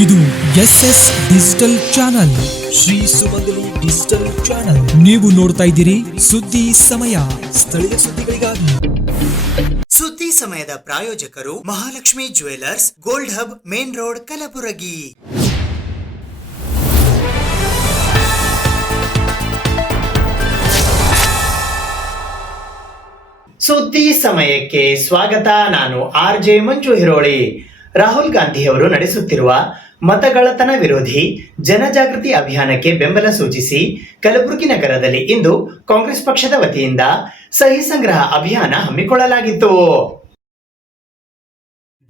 ಇದು SS digital channel, Shri ಸುಮಂಗಲಿ digital channel. ನೀವು ನೋಡ್ತಾ ಇದ್ದೀರಿ ಸುದ್ದಿ ಸಮಯ, ಸ್ಥಳೀಯ ಸುದ್ದಿಗಳಿಗಾಗಿ. ಸುದ್ದಿ ಸಮಯದ ಪ್ರಾಯೋಜಕರು Mahalakshmi jewellers, gold hub, main road, Kalaburagi. ಸುದ್ದಿ ಸಮಯಕ್ಕೆ ಸ್ವಾಗತ. ನಾನು RJ ಮಂಜು ಹಿರೋಳಿ. ರಾಹುಲ್ ಗಾಂಧಿ ಅವರು ನಡೆಸುತ್ತಿರುವ ಮತಗಳ್ಳತನ ವಿರೋಧಿ ಜನಜಾಗೃತಿ ಅಭಿಯಾನಕ್ಕೆ ಬೆಂಬಲ ಸೂಚಿಸಿ ಕಲಬುರಗಿ ನಗರದಲ್ಲಿ ಇಂದು ಕಾಂಗ್ರೆಸ್ ಪಕ್ಷದ ವತಿಯಿಂದ ಸಹಿ ಸಂಗ್ರಹ ಅಭಿಯಾನ ಹಮ್ಮಿಕೊಳ್ಳಲಾಗಿತ್ತು.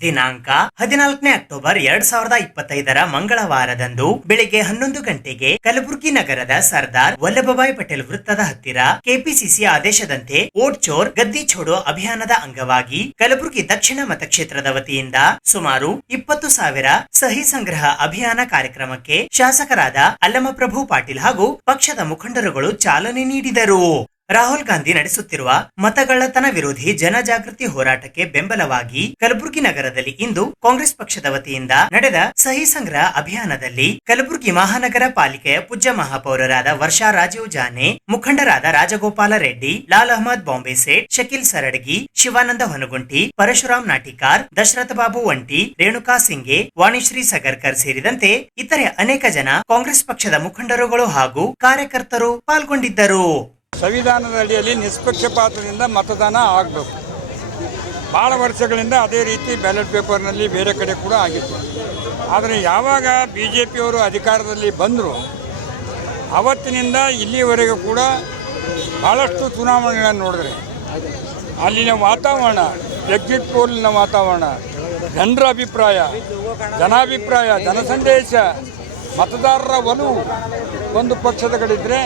ದಿನಾಂಕ 14 ಅಕ್ಟೋಬರ್ 2025 ಮಂಗಳವಾರದಂದು ಬೆಳಿಗ್ಗೆ 11 ಗಂಟೆಗೆ ಕಲಬುರಗಿ ನಗರದ ಸರ್ದಾರ್ ವಲ್ಲಭಭಾಯಿ ಪಟೇಲ್ ವೃತ್ತದ ಹತ್ತಿರ ಕೆಪಿಸಿಸಿ ಆದೇಶದಂತೆ ವೋಟ್ ಚೋರ್ ಗದ್ದಿ ಛೋಡೋ ಅಭಿಯಾನದ ಅಂಗವಾಗಿ ಕಲಬುರಗಿ ದಕ್ಷಿಣ ಮತಕ್ಷೇತ್ರದ ವತಿಯಿಂದ ಸುಮಾರು 20,000 ಸಹಿ ಸಂಗ್ರಹ ಅಭಿಯಾನ ಕಾರ್ಯಕ್ರಮಕ್ಕೆ ಶಾಸಕರಾದ ಅಲ್ಲಮಪ್ರಭು ಪಾಟೀಲ್ ಹಾಗೂ ಪಕ್ಷದ ಮುಖಂಡರುಗಳು ಚಾಲನೆ ನೀಡಿದರು. ರಾಹುಲ್ ಗಾಂಧಿ ನಡೆಸುತ್ತಿರುವ ಮತಗಳ್ಳತನ ವಿರೋಧಿ ಜನಜಾಗೃತಿ ಹೋರಾಟಕ್ಕೆ ಬೆಂಬಲವಾಗಿ ಕಲಬುರಗಿ ನಗರದಲ್ಲಿ ಇಂದು ಕಾಂಗ್ರೆಸ್ ಪಕ್ಷದ ವತಿಯಿಂದ ನಡೆದ ಸಹಿ ಸಂಗ್ರಹ ಅಭಿಯಾನದಲ್ಲಿ ಕಲಬುರಗಿ ಮಹಾನಗರ ಪಾಲಿಕೆಯ ಪೂಜ್ಯ ಮಹಾಪೌರರಾದ ವರ್ಷಾ ರಾಜೀವ್ ಜಾನೆ, ಮುಖಂಡರಾದ ರಾಜಗೋಪಾಲ ರೆಡ್ಡಿ, ಲಾಲ್ ಅಹಮದ್ ಬಾಂಬೆ ಸೇಠ್, ಶಕೀಲ್ ಸರಡಗಿ, ಶಿವಾನಂದ ಹೊನಗುಂಟಿ, ಪರಶುರಾಮ್ ನಾಟಿಕಾರ್, ದಶರಥ ಬಾಬು ಒಂಟಿ, ರೇಣುಕಾ ಸಿಂಗೆ, ವಾಣಿಶ್ರೀ ಸಗರ್ಕರ್ ಸೇರಿದಂತೆ ಇತರೆ ಅನೇಕ ಜನ ಕಾಂಗ್ರೆಸ್ ಪಕ್ಷದ ಮುಖಂಡರುಗಳು ಹಾಗೂ ಕಾರ್ಯಕರ್ತರು ಪಾಲ್ಗೊಂಡಿದ್ದರು. ಸಂವಿಧಾನದ ಅಡಿಯಲ್ಲಿ ನಿಷ್ಪಕ್ಷಪಾತದಿಂದ ಮತದಾನ ಆಗಬೇಕು. ಭಾಳ ವರ್ಷಗಳಿಂದ ಅದೇ ರೀತಿ ಬ್ಯಾಲೆಟ್ ಪೇಪರ್ನಲ್ಲಿ ಬೇರೆ ಕಡೆ ಕೂಡ ಆಗಿತ್ತು. ಆದರೆ ಯಾವಾಗ BJPಯವರು ಅಧಿಕಾರದಲ್ಲಿ ಬಂದರು ಅವತ್ತಿನಿಂದ ಇಲ್ಲಿವರೆಗೂ ಕೂಡ ಭಾಳಷ್ಟು ಚುನಾವಣೆಗಳನ್ನು ನೋಡಿದ್ರೆ ಅಲ್ಲಿನ ವಾತಾವರಣ, ಎಕ್ಸಿಟ್ ಪೋಲ್ನ ವಾತಾವರಣ, ಜನರ ಅಭಿಪ್ರಾಯ, ಜನಾಭಿಪ್ರಾಯ, ಜನಸಂದೇಶ, ಮತದಾರರ ಒಲವು ಒಂದು ಪಕ್ಷದ ಕಡೆಯಿದ್ದರೆ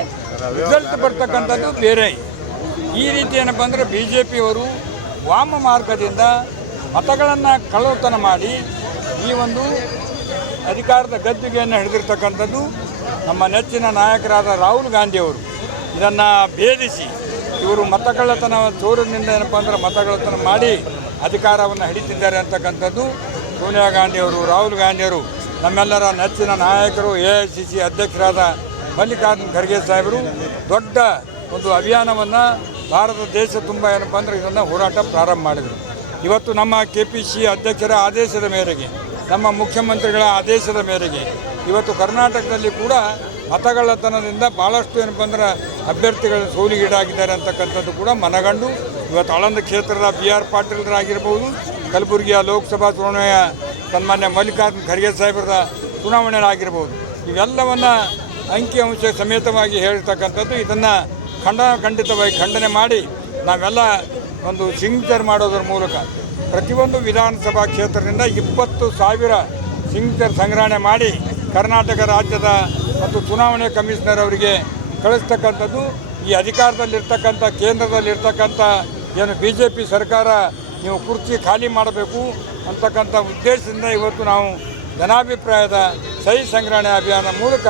ರಿಸಲ್ಟ್ ಬರ್ತಕ್ಕಂಥದ್ದು ಬೇರೆ. ಈ ರೀತಿ ಏನಪ್ಪ ಅಂದರೆ BJPಯವರು ವಾಮ ಮಾರ್ಗದಿಂದ ಮತಗಳನ್ನು ಕಳ್ಳತನ ಮಾಡಿ ಈ ಒಂದು ಅಧಿಕಾರದ ಗದ್ದುಗೆಯನ್ನು ಹಿಡಿದಿರ್ತಕ್ಕಂಥದ್ದು ನಮ್ಮ ನೆಚ್ಚಿನ ನಾಯಕರಾದ ರಾಹುಲ್ ಗಾಂಧಿಯವರು. ಇದನ್ನು ಭೇದಿಸಿ ಇವರು ಮತಕಳ್ಳತನ ಚೋರನಿಂದ ಏನಪ್ಪ ಅಂದ್ರೆ ಮತಕಳ್ಳತನ ಮಾಡಿ ಅಧಿಕಾರವನ್ನು ಹಿಡಿತಿದ್ದಾರೆ ಅಂತಕ್ಕಂಥದ್ದು ಸೋನಿಯಾ ಗಾಂಧಿಯವರು, ರಾಹುಲ್ ಗಾಂಧಿಯವರು, ನಮ್ಮೆಲ್ಲರ ನೆಚ್ಚಿನ ನಾಯಕರು AICC ಅಧ್ಯಕ್ಷರಾದ ಮಲ್ಲಿಕಾರ್ಜುನ್ ಖರ್ಗೆ ಸಾಹೇಬರು ದೊಡ್ಡ ಒಂದು ಅಭಿಯಾನವನ್ನು ಭಾರತ ದೇಶ ತುಂಬ ಏನಪ್ಪ ಅಂದರೆ ಇದನ್ನು ಹೋರಾಟ ಪ್ರಾರಂಭ ಮಾಡಿದರು. ಇವತ್ತು ನಮ್ಮ KPC ಅಧ್ಯಕ್ಷರ ಆದೇಶದ ಮೇರೆಗೆ, ನಮ್ಮ ಮುಖ್ಯಮಂತ್ರಿಗಳ ಆದೇಶದ ಮೇರೆಗೆ ಇವತ್ತು ಕರ್ನಾಟಕದಲ್ಲಿ ಕೂಡ ಮತಗಳ್ಳತನದಿಂದ ಭಾಳಷ್ಟು ಏನಪ್ಪ ಅಂದ್ರೆ ಅಭ್ಯರ್ಥಿಗಳ ಸೋಲಿಗೀಡಾಗಿದ್ದಾರೆ ಅಂತಕ್ಕಂಥದ್ದು ಕೂಡ ಮನಗಂಡು ಇವತ್ತು ಆಳಂದ ಕ್ಷೇತ್ರದ BR ಪಾಟೀಲ್ರಾಗಿರ್ಬೋದು, ಕಲಬುರಗಿಯ ಲೋಕಸಭಾ ಚುನಾವಣೆಯ ಸನ್ಮಾನ್ಯ ಮಲ್ಲಿಕಾರ್ಜುನ್ ಖರ್ಗೆ ಸಾಹೇಬರ ಚುನಾವಣೆಗಳಾಗಿರ್ಬೋದು, ಇವೆಲ್ಲವನ್ನು ಅಂಕಿಅಂಶ ಸಮೇತವಾಗಿ ಹೇಳ್ತಕ್ಕಂಥದ್ದು. ಇದನ್ನು ಖಂಡಿತವಾಗಿ ಖಂಡನೆ ಮಾಡಿ ನಾವೆಲ್ಲ ಒಂದು ಸಿಗ್ನೇಚರ್ ಮಾಡೋದ್ರ ಮೂಲಕ ಪ್ರತಿಯೊಂದು ವಿಧಾನಸಭಾ ಕ್ಷೇತ್ರದಿಂದ 20,000 ಸಿಗ್ನೇಚರ್ ಸಂಗ್ರಹಣೆ ಮಾಡಿ ಕರ್ನಾಟಕ ರಾಜ್ಯದ ಮತ್ತು ಚುನಾವಣೆ ಕಮಿಷನರ್ ಅವರಿಗೆ ಕಳಿಸ್ತಕ್ಕಂಥದ್ದು. ಈ ಅಧಿಕಾರದಲ್ಲಿರ್ತಕ್ಕಂಥ ಕೇಂದ್ರದಲ್ಲಿರ್ತಕ್ಕಂಥ ಏನು BJP ಸರ್ಕಾರ ನೀವು ಕುರ್ಚಿ ಖಾಲಿ ಮಾಡಬೇಕು ಅಂತಕ್ಕಂಥ ಉದ್ದೇಶದಿಂದ ಇವತ್ತು ನಾವು ಜನಾಭಿಪ್ರಾಯದ ಸಹಿ ಸಂಗ್ರಹಣೆ ಅಭಿಯಾನ ಮೂಲಕ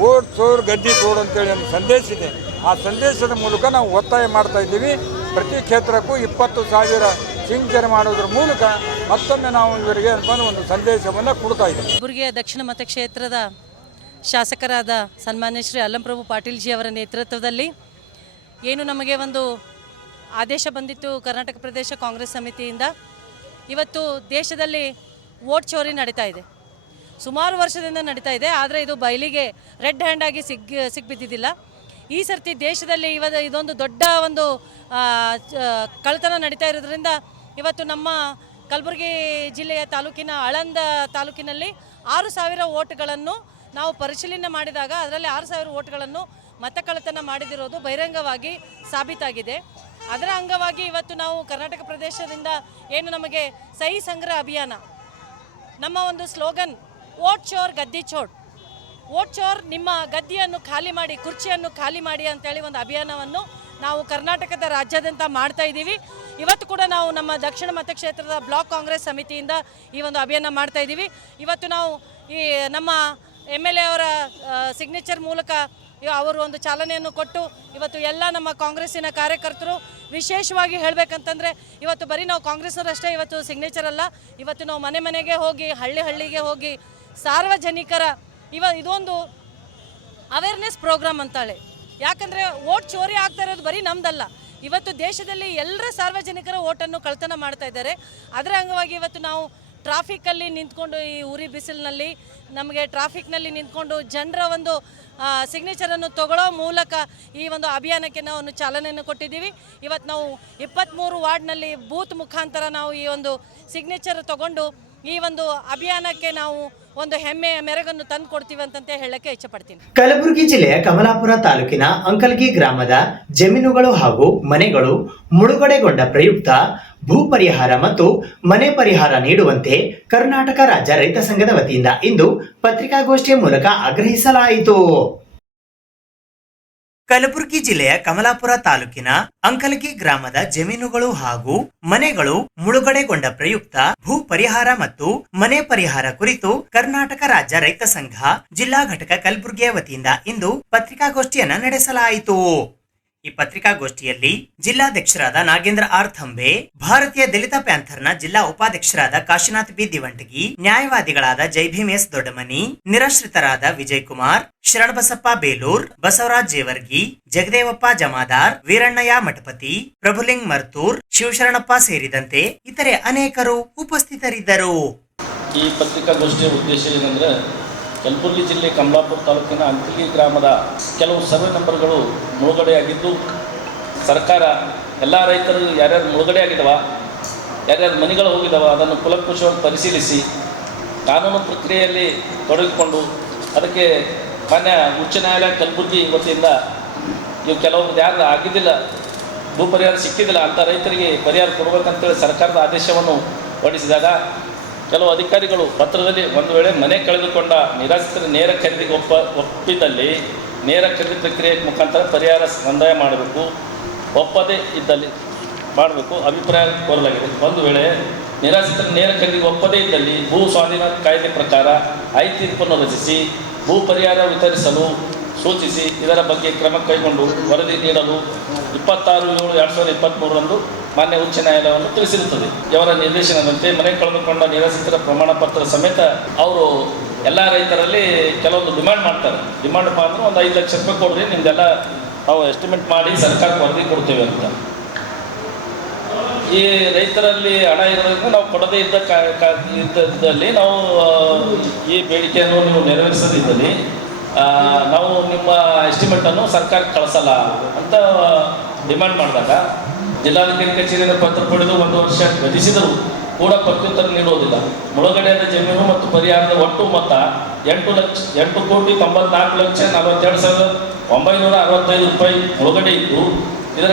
ವೋಟ್ ಚೋರ್ ಗದ್ದಿ ಚೋರ್ ಅಂತೇಳಿ ಒಂದು ಸಂದೇಶ ಇದೆ. ಆ ಸಂದೇಶದ ಮೂಲಕ ನಾವು ಒತ್ತಾಯ ಮಾಡ್ತಾ ಇದ್ದೀವಿ. ಪ್ರತಿ ಕ್ಷೇತ್ರಕ್ಕೂ 20,000 ಸಿಗ್ನೇಚರ್ ಮಾಡೋದ್ರ ಮೂಲಕ ಮತ್ತೊಮ್ಮೆ ನಾವು ಇವರಿಗೆ ಒಂದು ಸಂದೇಶವನ್ನು ಕೊಡ್ತಾ ಇದ್ದೀವಿ. ಕಲಬುರಗಿಯ ದಕ್ಷಿಣ ಮತಕ್ಷೇತ್ರದ ಶಾಸಕರಾದ ಸನ್ಮಾನ್ಯ ಶ್ರೀ ಅಲ್ಲಂಪ್ರಭು ಪಾಟೀಲ್ ಜಿ ಅವರ ನೇತೃತ್ವದಲ್ಲಿ ಏನು ನಮಗೆ ಒಂದು ಆದೇಶ ಬಂದಿತ್ತು ಕರ್ನಾಟಕ ಪ್ರದೇಶ ಕಾಂಗ್ರೆಸ್ ಸಮಿತಿಯಿಂದ, ಇವತ್ತು ದೇಶದಲ್ಲಿ ವೋಟ್ ಚೋರಿ ನಡೀತಾ ಇದೆ, ಸುಮಾರು ವರ್ಷದಿಂದ ನಡೀತಾ ಇದೆ. ಆದರೆ ಇದು ಬಯಲಿಗೆ ರೆಡ್ ಹ್ಯಾಂಡ್ ಆಗಿ ಸಿಕ್ಬಿದ್ದಿದ್ದಿಲ್ಲ. ಈ ಸರ್ತಿ ದೇಶದಲ್ಲಿ ಇದೊಂದು ದೊಡ್ಡ ಒಂದು ಕಳ್ಳತನ ನಡೀತಾ ಇರೋದ್ರಿಂದ ಇವತ್ತು ನಮ್ಮ ಕಲಬುರಗಿ ಜಿಲ್ಲೆಯ ತಾಲೂಕಿನ ಆಳಂದ ತಾಲೂಕಿನಲ್ಲಿ 6,000 ವೋಟ್ಗಳನ್ನು ನಾವು ಪರಿಶೀಲನೆ ಮಾಡಿದಾಗ ಅದರಲ್ಲಿ 6,000 ವೋಟ್ಗಳನ್ನು ಮತ ಕಳ್ಳತನ ಮಾಡಿದಿರೋದು ಬಹಿರಂಗವಾಗಿ ಸಾಬೀತಾಗಿದೆ. ಅದರ ಅಂಗವಾಗಿ ಇವತ್ತು ನಾವು ಕರ್ನಾಟಕ ಪ್ರದೇಶದಿಂದ ಏನು ನಮಗೆ ಸಹಿ ಸಂಗ್ರಹ ಅಭಿಯಾನ, ನಮ್ಮ ಒಂದು ಸ್ಲೋಗನ್ ವೋಟ್ ಚೋರ್ ಗದ್ದಿ ಚೋರ್, ವೋಟ್ ಚೋರ್ ನಿಮ್ಮ ಗದ್ದಿಯನ್ನು ಖಾಲಿ ಮಾಡಿ, ಕುರ್ಚಿಯನ್ನು ಖಾಲಿ ಮಾಡಿ ಅಂತೇಳಿ ಒಂದು ಅಭಿಯಾನವನ್ನು ನಾವು ಕರ್ನಾಟಕದ ರಾಜ್ಯಾದ್ಯಂತ ಮಾಡ್ತಾ ಇದ್ದೀವಿ. ಇವತ್ತು ಕೂಡ ನಾವು ನಮ್ಮ ದಕ್ಷಿಣ ಮತಕ್ಷೇತ್ರದ ಬ್ಲಾಕ್ ಕಾಂಗ್ರೆಸ್ ಸಮಿತಿಯಿಂದ ಈ ಒಂದು ಅಭಿಯಾನ ಮಾಡ್ತಾ ಇದ್ದೀವಿ. ಇವತ್ತು ನಾವು ಈ ನಮ್ಮ MLA ಅವರ ಸಿಗ್ನೇಚರ್ ಮೂಲಕ ಅವರು ಒಂದು ಚಾಲನೆಯನ್ನು ಕೊಟ್ಟು ಇವತ್ತು ಎಲ್ಲ ನಮ್ಮ ಕಾಂಗ್ರೆಸ್ಸಿನ ಕಾರ್ಯಕರ್ತರು ವಿಶೇಷವಾಗಿ ಹೇಳಬೇಕಂತಂದರೆ ಇವತ್ತು ಬರೀ ನಾವು ಕಾಂಗ್ರೆಸ್ನವರಷ್ಟೇ ಇವತ್ತು ಸಿಗ್ನೇಚರ್ ಅಲ್ಲ, ಇವತ್ತು ನಾವು ಮನೆ ಮನೆಗೆ ಹೋಗಿ ಹಳ್ಳಿಗೆ ಹೋಗಿ ಸಾರ್ವಜನಿಕರ ಇದೊಂದು ಅವೇರ್ನೆಸ್ ಪ್ರೋಗ್ರಾಮ್ ಅಂತಾಳೆ. ಯಾಕಂದರೆ ಓಟ್ ಚೋರಿ ಆಗ್ತಾ ಇರೋದು ಬರೀ ನಮ್ದಲ್ಲ, ಇವತ್ತು ದೇಶದಲ್ಲಿ ಎಲ್ಲರ ಸಾರ್ವಜನಿಕರ ಓಟನ್ನು ಕಳ್ತನ ಮಾಡ್ತಾ ಇದ್ದಾರೆ. ಅದರ ಅಂಗವಾಗಿ ಇವತ್ತು ನಾವು ಟ್ರಾಫಿಕ್ಕಲ್ಲಿ ನಿಂತ್ಕೊಂಡು ಈ ಉರಿ ಬಿಸಿಲಿನಲ್ಲಿ ನಮಗೆ ಟ್ರಾಫಿಕ್ನಲ್ಲಿ ನಿಂತ್ಕೊಂಡು ಜನರ ಒಂದು ಸಿಗ್ನೇಚರನ್ನು ತಗೊಳ್ಳೋ ಮೂಲಕ ಈ ಒಂದು ಅಭಿಯಾನಕ್ಕೆ ನಾವು ಒಂದು ಚಾಲನೆಯನ್ನು ಕೊಟ್ಟಿದ್ದೀವಿ. ಇವತ್ತು ನಾವು 23 ವಾರ್ಡ್ನಲ್ಲಿ ಬೂತ್ ಮುಖಾಂತರ ನಾವು ಈ ಒಂದು ಸಿಗ್ನೇಚರ್ ತಗೊಂಡು ಈ ಒಂದು ಅಭಿಯಾನಕ್ಕೆ ನಾವು ಒಂದು ಹೆಮ್ಮೆಯ ಮೆರಗನ್ನು ತಂದು ಕೊಡ್ತೀವಿ ಅಂತಂತ ಹೇಳಕ್ಕೆ ಇಚ್ಛಪಡ್ತೀನಿ. ಕಲಬುರಗಿ ಜಿಲ್ಲೆಯ ಕಮಲಾಪುರ ತಾಲೂಕಿನ ಅಂಕಲ್ಗಿ ಗ್ರಾಮದ ಜಮೀನುಗಳು ಹಾಗೂ ಮನೆಗಳು ಮುಳುಗಡೆಗೊಂಡ ಪ್ರಯುಕ್ತ ಭೂ ಪರಿಹಾರ ಮತ್ತು ಮನೆ ಪರಿಹಾರ ನೀಡುವಂತೆ ಕರ್ನಾಟಕ ರಾಜ್ಯ ರೈತ ಸಂಘದ ವತಿಯಿಂದ ಇಂದು ಪತ್ರಿಕಾಗೋಷ್ಠಿಯ ಮೂಲಕ ಆಗ್ರಹಿಸಲಾಯಿತು. ಕಲಬುರಗಿ ಜಿಲ್ಲೆಯ ಕಮಲಾಪುರ ತಾಲೂಕಿನ ಅಂಕಲಗಿ ಗ್ರಾಮದ ಜಮೀನುಗಳು ಹಾಗೂ ಮನೆಗಳು ಮುಳುಗಡೆಗೊಂಡ ಪ್ರಯುಕ್ತ ಭೂ ಪರಿಹಾರ ಮತ್ತು ಮನೆ ಪರಿಹಾರ ಕುರಿತು ಕರ್ನಾಟಕ ರಾಜ್ಯ ರೈತ ಸಂಘ ಜಿಲ್ಲಾ ಘಟಕ ಕಲಬುರಗಿಯ ವತಿಯಿಂದ ಇಂದು ಪತ್ರಿಕಾಗೋಷ್ಠಿಯನ್ನ ನಡೆಸಲಾಯಿತು. ಈ ಪತ್ರಿಕಾಗೋಷ್ಠಿಯಲ್ಲಿ ಜಿಲ್ಲಾಧ್ಯಕ್ಷರಾದ ನಾಗೇಂದ್ರ ಆರ್ ಥಂಬೆ, ಭಾರತೀಯ ದಲಿತ ಪ್ಯಾಂಥರ್ನ ಜಿಲ್ಲಾ ಉಪಾಧ್ಯಕ್ಷರಾದ ಕಾಶಿನಾಥ್ ಬಿ ದಿವಂಟಗಿ, ನ್ಯಾಯವಾದಿಗಳಾದ ಜೈಭೀಮ್ ಎಸ್ ದೊಡ್ಡಮನಿ, ನಿರಾಶ್ರಿತರಾದ ವಿಜಯ್ ಕುಮಾರ್, ಶರಣಬಸಪ್ಪ ಬೇಲೂರ್, ಬಸವರಾಜ್ ಜೇವರ್ಗಿ, ಜಗದೇವಪ್ಪ ಜಮಾದಾರ್, ವೀರಣ್ಣಯ್ಯ ಮಠಪತಿ, ಪ್ರಭುಲಿಂಗ್ ಮರ್ತೂರ್, ಶಿವಶರಣಪ್ಪ ಸೇರಿದಂತೆ ಇತರೆ ಅನೇಕರು ಉಪಸ್ಥಿತರಿದ್ದರು. ಈ ಪತ್ರಿಕಾಗೋಷ್ಠಿಯ ಉದ್ದೇಶ ಏನಂದ್ರೆ, ಕಲಬುರಗಿ ಜಿಲ್ಲೆ ಕಮಲಾಪುರ ತಾಲೂಕಿನ ಅಂಕಲಿ ಗ್ರಾಮದ ಕೆಲವು ಸರ್ವೆ ನಂಬರ್ಗಳು ಮುಳುಗಡೆಯಾಗಿದ್ದು, ಸರ್ಕಾರ ಎಲ್ಲ ರೈತರು ಯಾರ್ಯಾರು ಮುಳುಗಡೆ ಆಗಿದ್ದಾವ, ಯಾರ್ಯಾರು ಮನೆಗಳು ಹೋಗಿದ್ದಾವ ಅದನ್ನು ಕುಲಂಕುಷವಾಗಿ ಪರಿಶೀಲಿಸಿ ಕಾನೂನು ಪ್ರಕ್ರಿಯೆಯಲ್ಲಿ ತೊಡಗಿಕೊಂಡು ಅದಕ್ಕೆ ಮಾನ್ಯ ಉಚ್ಚ ನ್ಯಾಯಾಲಯ ಕಲಬುರಗಿ ವತಿಯಿಂದ ಇವು ಕೆಲವೊಂದು ಯಾರು ಆಗಿದ್ದಿಲ್ಲ, ಭೂ ಪರಿಹಾರ ಸಿಕ್ಕಿದ್ದಿಲ್ಲ ಅಂಥ ರೈತರಿಗೆ ಪರಿಹಾರ ಕೊಡಬೇಕಂತೇಳಿ ಸರ್ಕಾರದ ಆದೇಶವನ್ನು ಹೊರಡಿಸಿದಾಗ ಕೆಲವು ಅಧಿಕಾರಿಗಳು ಪತ್ರದಲ್ಲಿ ಒಂದು ವೇಳೆ ಮನೆ ಕಳೆದುಕೊಂಡ ನಿರಾಶ್ರಿತರ ನೇರ ಖರೀದಿಗೆ ಒಪ್ಪಿದ್ದಲ್ಲಿ ನೇರ ಖರೀದಿ ಪ್ರಕ್ರಿಯೆ ಮುಖಾಂತರ ಪರಿಹಾರ ಸಂದಾಯ ಮಾಡಬೇಕು, ಒಪ್ಪದೇ ಇದ್ದಲ್ಲಿ ಮಾಡಬೇಕು ಅಭಿಪ್ರಾಯ ಕೋರಲಾಗಿದೆ. ಒಂದು ವೇಳೆ ನಿರಾಶ್ರಿತರ ನೇರ ಖರೀದಿಗೆ ಒಪ್ಪದೇ ಇದ್ದಲ್ಲಿ ಭೂ ಸ್ವಾಧೀನ ಕಾಯ್ದೆ ಪ್ರಕಾರ ತೀರ್ಪನ್ನು ರಚಿಸಿ ಭೂ ಪರಿಹಾರ ವಿತರಿಸಲು ಸೂಚಿಸಿ ಇದರ ಬಗ್ಗೆ ಕ್ರಮ ಕೈಗೊಂಡು ವರದಿ ನೀಡಲು 26/7/2023 ಮಾನ್ಯ ಉಚ್ಚ ನ್ಯಾಯಾಲಯವನ್ನು ತಿಳಿಸಿರುತ್ತದೆ. ಇವರ ನಿರ್ದೇಶನದಂತೆ ಮನೆ ಕಳೆದುಕೊಂಡ ನಿರಾಶ್ರಿತರ ಪ್ರಮಾಣ ಪತ್ರ ಸಮೇತ ಅವರು ಎಲ್ಲ ರೈತರಲ್ಲಿ ಕೆಲವೊಂದು ಡಿಮಾಂಡ್ ಮಾಡ್ತಾರೆ. ಡಿಮಾಂಡ್ ಮಾಡಿದ್ರೆ ಒಂದು 5 ಲಕ್ಷ ರೂಪಾಯಿ ಕೊಡ್ರಿ, ನಿಮ್ದೆಲ್ಲ ನಾವು ಎಸ್ಟಿಮೇಟ್ ಮಾಡಿ ಸರ್ಕಾರಕ್ಕೆ ವರದಿ ಕೊಡ್ತೇವೆ ಅಂತ. ಈ ರೈತರಲ್ಲಿ ಹಣ ಇರೋದಕ್ಕೆ ನಾವು ಕೊಡದೇ ಇದ್ದಲ್ಲಿ ನಾವು ಈ ಬೇಡಿಕೆಯನ್ನು ನೀವು ನೆರವೇರಿಸದಿದ್ದಲ್ಲಿ ನಾವು ನಿಮ್ಮ ಎಸ್ಟಿಮೇಟನ್ನು ಸರ್ಕಾರಕ್ಕೆ ಕಳಿಸಲ್ಲ ಅಂತ ಡಿಮ್ಯಾಂಡ್ ಮಾಡಿದಾಗ ಜಿಲ್ಲಾಧಿಕಾರಿ ಕಚೇರಿಯಿಂದ ಪತ್ರ ಪಡೆದು 1 ವರ್ಷ ಗತಿಸಿದರೂ ಕೂಡ ಪ್ರತ್ಯುತ್ತರ ನೀಡುವುದಿಲ್ಲ. ಮುಳುಗಡೆಯಾದ ಜಮೀನು ಮತ್ತು ಪರಿಹಾರದ ಒಟ್ಟು ಮೊತ್ತ 8,42,42,965 ರೂಪಾಯಿ ಮುಳುಗಡೆ ಇದ್ದು ಇದರ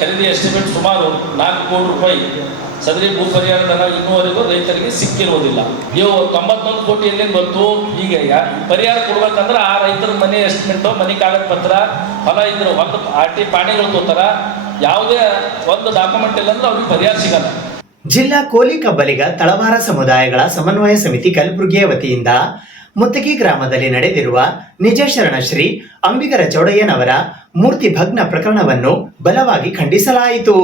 ಖರೀದಿ ಎಸ್ಟಿಮೇಟ್ ಸುಮಾರು 4 ಕೋಟಿ ರೂಪಾಯಿ. ಸದರಿ ಭೂ ಪರಿಹಾರ ಧನ ಇನ್ನೂವರೆಗೂ ರೈತರಿಗೆ ಸಿಕ್ಕಿರುವುದಿಲ್ಲ. ಇವು 91 ಕೋಟಿ ಎಲ್ಲಿಂದ ಬಂತು? ಈಗ ಪರಿಹಾರ ಕೊಡ್ಬೇಕಂದ್ರೆ ಆ ರೈತರ ಮನೆ ಎಸ್ಟಿಮೇಟು, ಮನೆ ಕಾಗದ ಪತ್ರ, ಹೊಲ ಇದ್ರು ಒಂದು RT ಪಾಣಿಗಳು ತೋತಾರ, ಯಾವುದೇ ಒಂದು ಡಾಕ್ಯುಮೆಂಟ್ ಇಲ್ಲ ಅಂದ್ರೆ ಅವ್ರಿಗೆ ಪರಿಹಾರ ಸಿಗಲ್ಲ. ಜಿಲ್ಲಾ ಕೋಲಿ ಕಬ್ಬಲಿಗ ತಳವಾರ ಸಮುದಾಯಗಳ ಸಮನ್ವಯ ಸಮಿತಿ ಕಲಬುರಗಿಯ ವತಿಯಿಂದ ಮುತ್ತಗಿ ಗ್ರಾಮದಲ್ಲಿ ನಡೆದಿರುವ ನಿಜ ಶರಣ ಶ್ರೀ ಅಂಬಿಗರ ಚೌಡಯ್ಯನವರ ಮೂರ್ತಿ ಭಗ್ನ ಪ್ರಕರಣವನ್ನು ಬಲವಾಗಿ ಖಂಡಿಸಲಾಯಿತು.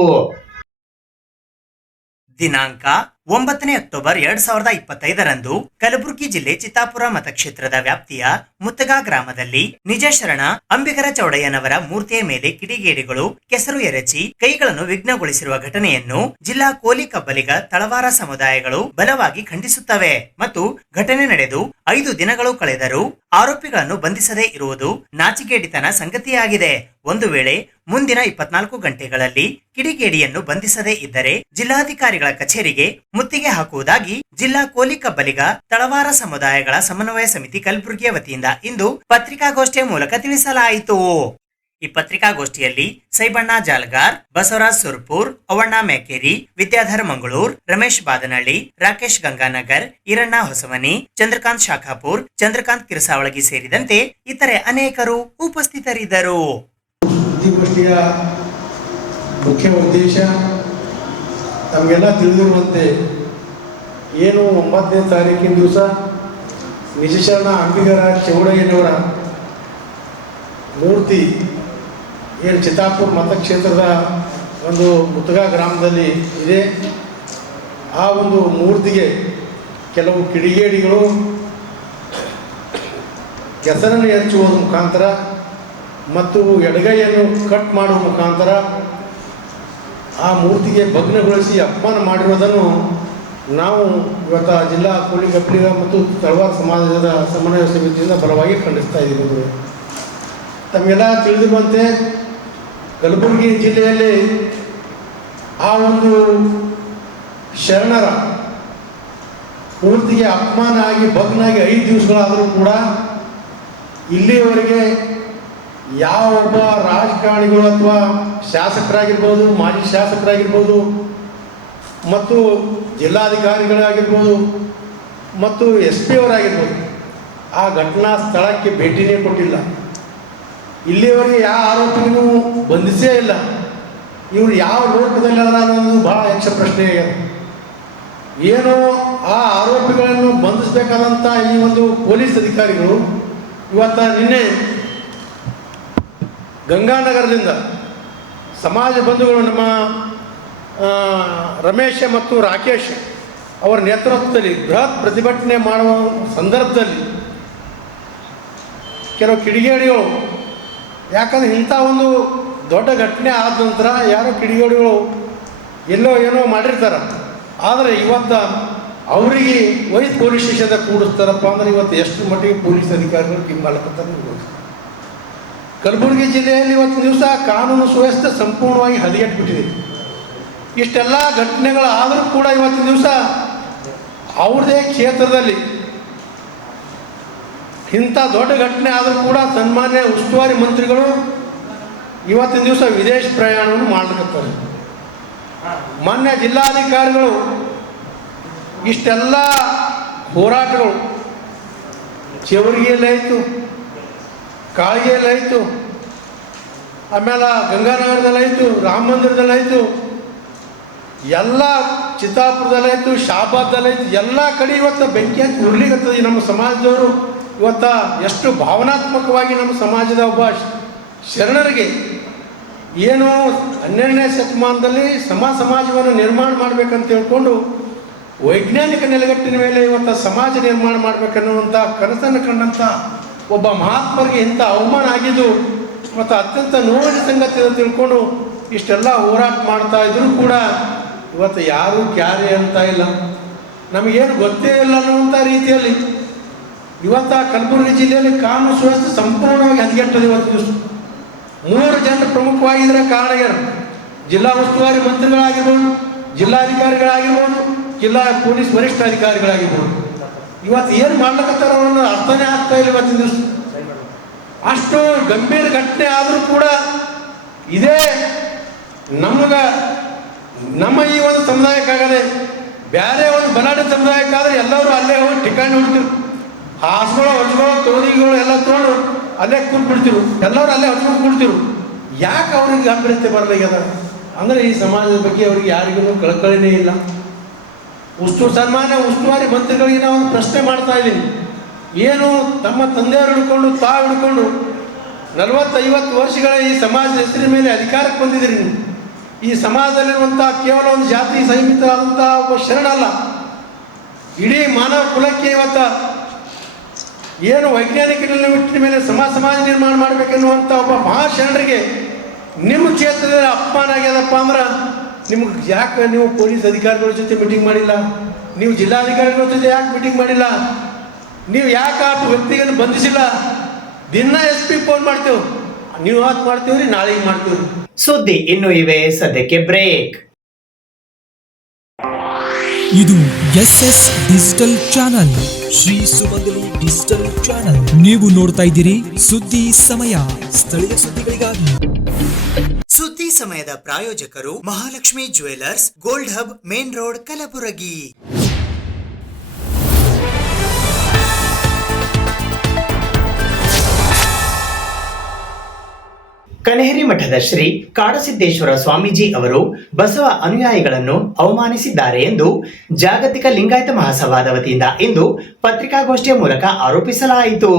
ದಿನಾಂಕ 9 ಅಕ್ಟೋಬರ್ 2025 ಕಲಬುರಗಿ ಜಿಲ್ಲೆ ಚಿತ್ತಾಪುರ ಮತಕ್ಷೇತ್ರದ ವ್ಯಾಪ್ತಿಯ ಮುತ್ತಗಾ ಗ್ರಾಮದಲ್ಲಿ ನಿಜ ಶರಣ ಅಂಬಿಗರ ಚೌಡಯ್ಯನವರ ಮೂರ್ತಿಯ ಮೇಲೆ ಕಿಡಿಗೇಡಿಗಳು ಕೆಸರು ಎರಚಿ ಕೈಗಳನ್ನು ವಿಘ್ನಗೊಳಿಸಿರುವ ಘಟನೆಯನ್ನು ಜಿಲ್ಲಾ ಕೋಲಿ ಕಬ್ಬಲಿಗ ತಳವಾರ ಸಮುದಾಯಗಳು ಬಲವಾಗಿ ಖಂಡಿಸುತ್ತವೆ ಮತ್ತು ಘಟನೆ ನಡೆದು 5 ದಿನಗಳು ಕಳೆದರೂ ಆರೋಪಿಗಳನ್ನು ಬಂಧಿಸದೇ ಇರುವುದು ನಾಚಿಕೆಡಿತನ ಸಂಗತಿಯಾಗಿದೆ. ಒಂದು ವೇಳೆ ಮುಂದಿನ 24 ಗಂಟೆಗಳಲ್ಲಿ ಕಿಡಿಗೇಡಿಯನ್ನು ಬಂಧಿಸದೇ ಇದ್ದರೆ ಜಿಲ್ಲಾಧಿಕಾರಿಗಳ ಕಚೇರಿಗೆ ಮುತ್ತಿಗೆ ಹಾಕುವುದಾಗಿ ಜಿಲ್ಲಾ ಕೋಲಿ ಕಬ್ಬಲಿಗ ತಳವಾರ ಸಮುದಾಯಗಳ ಸಮನ್ವಯ ಸಮಿತಿ ಕಲಬುರಗಿಯ ವತಿಯಿಂದ ಇಂದು ಪತ್ರಿಕಾಗೋಷ್ಠಿಯ ಮೂಲಕ ತಿಳಿಸಲಾಯಿತು. ಈ ಪತ್ರಿಕಾಗೋಷ್ಠಿಯಲ್ಲಿ ಸೈಬಣ್ಣ ಜಾಲ್ಗಾರ್, ಬಸವರಾಜ್ ಸುರ್ಪುರ್, ಅವಣ್ಣ ಮೇಕೇರಿ, ವಿದ್ಯಾಧರ್ ಮಂಗಳೂರ್, ರಮೇಶ್ ಬಾದನಹಳ್ಳಿ, ರಾಕೇಶ್ ಗಂಗಾನಗರ್, ಈರಣ್ಣ ಹೊಸಮನಿ, ಚಂದ್ರಕಾಂತ್ ಶಾಖಾಪುರ್, ಚಂದ್ರಕಾಂತ್ ಕಿರಸಾವಳಗಿ ಸೇರಿದಂತೆ ಇತರೆ ಅನೇಕರು ಉಪಸ್ಥಿತರಿದ್ದರು. ಮುಖ್ಯ ಉದ್ದೇಶ ನಮಗೆಲ್ಲ ತಿಳಿದಿರುವಂತೆ ಏನು 9ನೇ ತಾರೀಕಿನ ದಿವಸ ನಿಜಶರಣ ಅಂಬಿಗರ ಚೌಡಯ್ಯನವರ ಮೂರ್ತಿ ಏನು ಚಿತ್ತಾಪುರ ಮತಕ್ಷೇತ್ರದ ಒಂದು ಮುತ್ತಗಾ ಗ್ರಾಮದಲ್ಲಿ ಇದೆ. ಆ ಒಂದು ಮೂರ್ತಿಗೆ ಕೆಲವು ಕಿಡಿಗೇಡಿಗಳು ಕೆಸರನ್ನು ಎರಚುವುದರ ಮುಖಾಂತರ ಮತ್ತು ಎಡಗೈಯನ್ನು ಕಟ್ ಮಾಡುವ ಮುಖಾಂತರ ಆ ಮೂರ್ತಿಗೆ ಭಗ್ನಗೊಳಿಸಿ ಅಪಮಾನ ಮಾಡಿರುವುದನ್ನು ನಾವು ಇವತ್ತು ಜಿಲ್ಲಾ ಕೂಲಿ ಕಪ್ಪಲಿಗ ಮತ್ತು ತಳವಾರ ಸಮಾಜದ ಸಮನ್ವಯ ಸಮಿತಿಯಿಂದ ಬಲವಾಗಿ ಖಂಡಿಸ್ತಾ ಇದ್ದೀವಿ. ತಮಗೆಲ್ಲ ತಿಳಿದಿರುವಂತೆ ಕಲಬುರಗಿ ಜಿಲ್ಲೆಯಲ್ಲಿ ಆ ಒಂದು ಶರಣರ ಮೂರ್ತಿಗೆ ಅಪಮಾನ ಆಗಿ ಭಗ್ನಾಗಿ 5 ದಿವಸಗಳಾದರೂ ಕೂಡ ಇಲ್ಲಿಯವರೆಗೆ ಯಾವ ಒಬ್ಬ ರಾಜಕಾರಣಿಗಳು ಅಥವಾ ಶಾಸಕರಾಗಿರ್ಬೋದು, ಮಾಜಿ ಶಾಸಕರಾಗಿರ್ಬೋದು ಮತ್ತು ಜಿಲ್ಲಾಧಿಕಾರಿಗಳಾಗಿರ್ಬೋದು ಮತ್ತು SP ಅವರಾಗಿರ್ಬೋದು ಆ ಘಟನಾ ಸ್ಥಳಕ್ಕೆ ಭೇಟಿನೇ ಕೊಟ್ಟಿಲ್ಲ. ಇಲ್ಲಿಯವರೆಗೆ ಯಾವ ಆರೋಪಿಗೂ ಬಂಧಿಸೇ ಇಲ್ಲ. ಇವರು ಯಾವ ಲೋಕದಲ್ಲಿ ಅದ ಅನ್ನೋದು ಭಾಳ ಯಕ್ಷ ಪ್ರಶ್ನೆ ಆಗ್ಯದ. ಏನೋ ಆ ಆರೋಪಿಗಳನ್ನು ಬಂಧಿಸಬೇಕಾದಂಥ ಈ ಒಂದು ಪೊಲೀಸ್ ಅಧಿಕಾರಿಗಳು ನಿನ್ನೆ ಗಂಗಾನಗರದಿಂದ ಸಮಾಜ ಬಂಧುಗಳು ನಮ್ಮ ರಮೇಶ್ ಮತ್ತು ರಾಕೇಶ್ ಅವರ ನೇತೃತ್ವದಲ್ಲಿ ಬೃಹತ್ ಪ್ರತಿಭಟನೆ ಮಾಡುವ ಸಂದರ್ಭದಲ್ಲಿ ಕೆಲವು ಕಿಡಿಗೇಡಿಗಳು, ಯಾಕಂದರೆ ಇಂಥ ಒಂದು ದೊಡ್ಡ ಘಟನೆ ಆದ ನಂತರ ಯಾರೋ ಕಿಡಿಗೇಡಿಗಳು ಏನೋ ಮಾಡಿರ್ತಾರೆ. ಆದರೆ ಇವತ್ತು ಅವರಿಗೆ ವೈದ್ ಪೊಲೀಸ್ ಸ್ಟೇಷನ್ದಾಗ ಕೂಡಿಸ್ತಾರಪ್ಪ ಅಂದ್ರೆ ಇವತ್ತು ಎಷ್ಟು ಮಟ್ಟಿಗೆ ಪೊಲೀಸ್ ಅಧಿಕಾರಿಗಳು ಕಿಂಬಾಲಕತ್ತಾರೆ. ಕಲಬುರಗಿ ಜಿಲ್ಲೆಯಲ್ಲಿ ಇವತ್ತು ದಿವಸ ಕಾನೂನು ಸುವ್ಯವಸ್ಥೆ ಸಂಪೂರ್ಣವಾಗಿ ಹದಗೆಟ್ಬಿಟ್ಟಿದೆ. ಇಷ್ಟೆಲ್ಲ ಘಟನೆಗಳಾದರೂ ಕೂಡ ಇವತ್ತಿನ ದಿವಸ ಅವ್ರದೇ ಕ್ಷೇತ್ರದಲ್ಲಿ ಇಂಥ ದೊಡ್ಡ ಘಟನೆ ಆದರೂ ಕೂಡ ಸನ್ಮಾನ್ಯ ಉಸ್ತುವಾರಿ ಮಂತ್ರಿಗಳು ಇವತ್ತಿನ ದಿವಸ ವಿದೇಶ ಪ್ರಯಾಣವನ್ನು ಮಾಡ್ಲಿಕತ್ತಾರೆ. ಮಾನ್ಯ ಜಿಲ್ಲಾಧಿಕಾರಿಗಳು ಇಷ್ಟೆಲ್ಲ ಹೋರಾಟಗಳು ಚೇವರಿಗೆಯಲ್ಲಾಯಿತು, ಕಾಳಿಗೆಯಲ್ಲಾಯಿತು, ಆಮೇಲೆ ಗಂಗಾನಗರದಲ್ಲಾಯಿತು, ರಾಮ ಮಂದಿರದಲ್ಲಾಯಿತು, ಎಲ್ಲ ಚಿತ್ತಾಪುರದಲ್ಲಾಯಿತು, ಶಾಬಾದ್ದಲ್ಲಾಯಿತು, ಎಲ್ಲ ಕಡೆ ಇವತ್ತು ಬೆಂಕಿ ಹಚ್ಚಿ ಉರ್ಲಿಗತ್ತದ. ನಮ್ಮ ಸಮಾಜದವರು ಇವತ್ತು ಎಷ್ಟು ಭಾವನಾತ್ಮಕವಾಗಿ ನಮ್ಮ ಸಮಾಜದ ಒಬ್ಬ ಶರಣರಿಗೆ ಏನು 12ನೇ ಶತಮಾನದಲ್ಲಿ ಸಮಾಜವನ್ನು ನಿರ್ಮಾಣ ಮಾಡಬೇಕಂತ ಹೇಳ್ಕೊಂಡು ವೈಜ್ಞಾನಿಕ ನೆಲೆಗಟ್ಟಿನ ಮೇಲೆ ಇವತ್ತು ಸಮಾಜ ನಿರ್ಮಾಣ ಮಾಡಬೇಕನ್ನುವಂಥ ಕನಸನ್ನು ಕಂಡಂಥ ಒಬ್ಬ ಮಹಾತ್ಮರಿಗೆ ಇಂಥ ಅವಮಾನ ಆಗಿದ್ದು ಮತ್ತು ಅತ್ಯಂತ ನೋವಿನ ಸಂಗತಿ ಅಂತ ತಿಳ್ಕೊಂಡು ಇಷ್ಟೆಲ್ಲ ಹೋರಾಟ ಮಾಡ್ತಾ ಇದ್ರೂ ಕೂಡ ಇವತ್ತು ಯಾರೂ ಕ್ಯಾರೆ ಅಂತ ಇಲ್ಲ, ನಮಗೇನು ಗೊತ್ತೇ ಇಲ್ಲ ಅನ್ನುವಂಥ ರೀತಿಯಲ್ಲಿ ಇವತ್ತು ಕಲಬುರಗಿ ಜಿಲ್ಲೆಯಲ್ಲಿ ಕಾನೂನು ಸುವ್ಯವಸ್ಥೆ ಸಂಪೂರ್ಣವಾಗಿ ಹದಗೆಟ್ಟದೆ. ಇವತ್ತು ದಿವಸ 3 ಜನರು ಪ್ರಮುಖವಾಗಿದ್ದರೆ ಕಾರಣಗಳು ಜಿಲ್ಲಾ ಉಸ್ತುವಾರಿ ಮಂತ್ರಿಗಳಾಗಿರ್ಬೋದು, ಜಿಲ್ಲಾಧಿಕಾರಿಗಳಾಗಿರ್ಬೋದು, ಜಿಲ್ಲಾ ಪೊಲೀಸ್ ವರಿಷ್ಠಾಧಿಕಾರಿಗಳಾಗಿರ್ಬೋದು. ಇವತ್ತು ಏನು ಮಾಡ್ಲಿಕ್ಕತ್ತಾರ ಅನ್ನೋ ಅರ್ಥನೇ ಆಗ್ತಾ ಇಲ್ಲ. ಇವತ್ತಿನ ದಿವಸ ಅಷ್ಟು ಗಂಭೀರ ಘಟನೆ ಆದರೂ ಕೂಡ ಇದೇ ನಮ್ಮ ಈ ಒಂದು ಸಮುದಾಯಕ್ಕಾಗದೆ ಬೇರೆ ಒಂದು ಬಲಾಢ್ಯ ಸಮುದಾಯಕ್ಕಾದ್ರೆ ಎಲ್ಲರೂ ಅಲ್ಲೇ ಹೋಗಿ ಠಿಕಾಣಿ ಹೊಡ್ತಿರು, ಹಾಸ್ಗಳು ಹೊಚ್ಗಳು ತೋರಿಗಳು ಎಲ್ಲ ತೊಗೊಂಡು ಅಲ್ಲೇ ಕೂತ್ಬಿಡ್ತಿರು, ಎಲ್ಲರೂ ಅಲ್ಲೇ ಹೊಚ್ಕೊಂಡು ಕೂಡ್ತಿರು. ಯಾಕೆ ಅವ್ರಿಗೆ ಗಾಂಭೀರ್ಯತೆ ಬರಲಾಗ್ಯದ ಅಂದರೆ ಈ ಸಮಾಜದ ಬಗ್ಗೆ ಅವ್ರಿಗೆ ಯಾರಿಗೂ ಕಳಕಳಿನೇ ಇಲ್ಲ. ಸನ್ಮಾನ್ಯ ಉಸ್ತುವಾರಿ ಮಂತ್ರಿಗಳಿಗೆ ನಾವು ಒಂದು ಪ್ರಶ್ನೆ ಮಾಡ್ತಾ ಇದ್ದೀನಿ. ಏನು ತಮ್ಮ ತಂದೆಯವರು ಹಿಡ್ಕೊಂಡು ತಾವು ಹಿಡ್ಕೊಂಡು 40-50 ವರ್ಷಗಳ ಈ ಸಮಾಜದ ಹೆಸರಿನ ಮೇಲೆ ಅಧಿಕಾರಕ್ಕೆ ಬಂದಿದ್ದೀರಿ. ನೀವು ಈ ಸಮಾಜದಲ್ಲಿರುವಂಥ ಕೇವಲ ಒಂದು ಜಾತಿ ಸೀಮಿತವಾದಂಥ ಒಬ್ಬ ಶರಣಲ್ಲ, ಇಡೀ ಮಾನವ ಕುಲಕ್ಕೆ ಇವತ್ತು ಏನು ವೈಜ್ಞಾನಿಕ ನಿಟ್ಟಿನ ಮೇಲೆ ಸಮಾಜ ನಿರ್ಮಾಣ ಮಾಡಬೇಕೆನ್ನುವಂಥ ಒಬ್ಬ ಮಹಾಶರಣರಿಗೆ ನಿಮ್ಮ ಕ್ಷೇತ್ರದಲ್ಲಿ ಅಪಮಾನ ಆಗ್ಯದಪ್ಪ ಅಂದ್ರೆ ನಿಮ್ಗೆ ಯಾಕೆ ನೀವು ಪೊಲೀಸ್ ಅಧಿಕಾರಿಗಳ ಜೊತೆ ಮೀಟಿಂಗ್ ಮಾಡಿಲ್ಲ, ನೀವು ಜಿಲ್ಲಾಧಿಕಾರಿಗಳ ಜೊತೆ ಯಾಕೆ ಮೀಟಿಂಗ್ ಮಾಡಿಲ್ಲ, ನೀವು ಯಾಕೆ ಆ ವ್ಯಕ್ತಿಯನ್ನು ಬಂಧಿಸಿಲ್ಲ? ದಿನ SP ಫೋನ್ ಮಾಡ್ತೇವೆ, ನೀವು ಯಾಕೆ ಮಾಡ್ತೀವ್ರಿ, ನಾಳೆಗೆ ಮಾಡ್ತೀವ್ರಿ. ಸುದ್ದಿ ಇನ್ನೂ ಇವೆ, ಸದ್ಯಕ್ಕೆ ಬ್ರೇಕ್. ಇದು SS ಡಿಜಿಟಲ್ ಚಾನಲ್, ಶ್ರೀ ಸುಮಂಗಲಿ ಡಿಜಿಟಲ್ ಚಾನಲ್. ನೀವು ನೋಡ್ತಾ ಇದ್ದೀರಿ ಸುದ್ದಿ ಸಮಯ, ಸ್ಥಳೀಯ ಸುದ್ದಿಗಳಿಗಾಗಿ. ಸುದ್ದಿ ಸಮಯದ ಪ್ರಾಯೋಜಕರು Mahalakshmi jewellers, gold hub, main road, Kalaburagi. Kaneri ಮಠದ ಶ್ರೀ ಕಾಡಸಿದ್ದೇಶ್ವರ ಸ್ವಾಮೀಜಿ ಅವರು ಬಸವ ಅನುಯಾಯಿಗಳನ್ನು ಅವಮಾನಿಸಿದ್ದಾರೆ ಎಂದು ಜಾಗತಿಕ ಲಿಂಗಾಯತ ಮಹಾಸಭಾದ ವತಿಯಿಂದ ಇಂದು ಪತ್ರಿಕಾಗೋಷ್ಠಿಯ ಮೂಲಕ ಆರೋಪಿಸಲಾಯಿತು.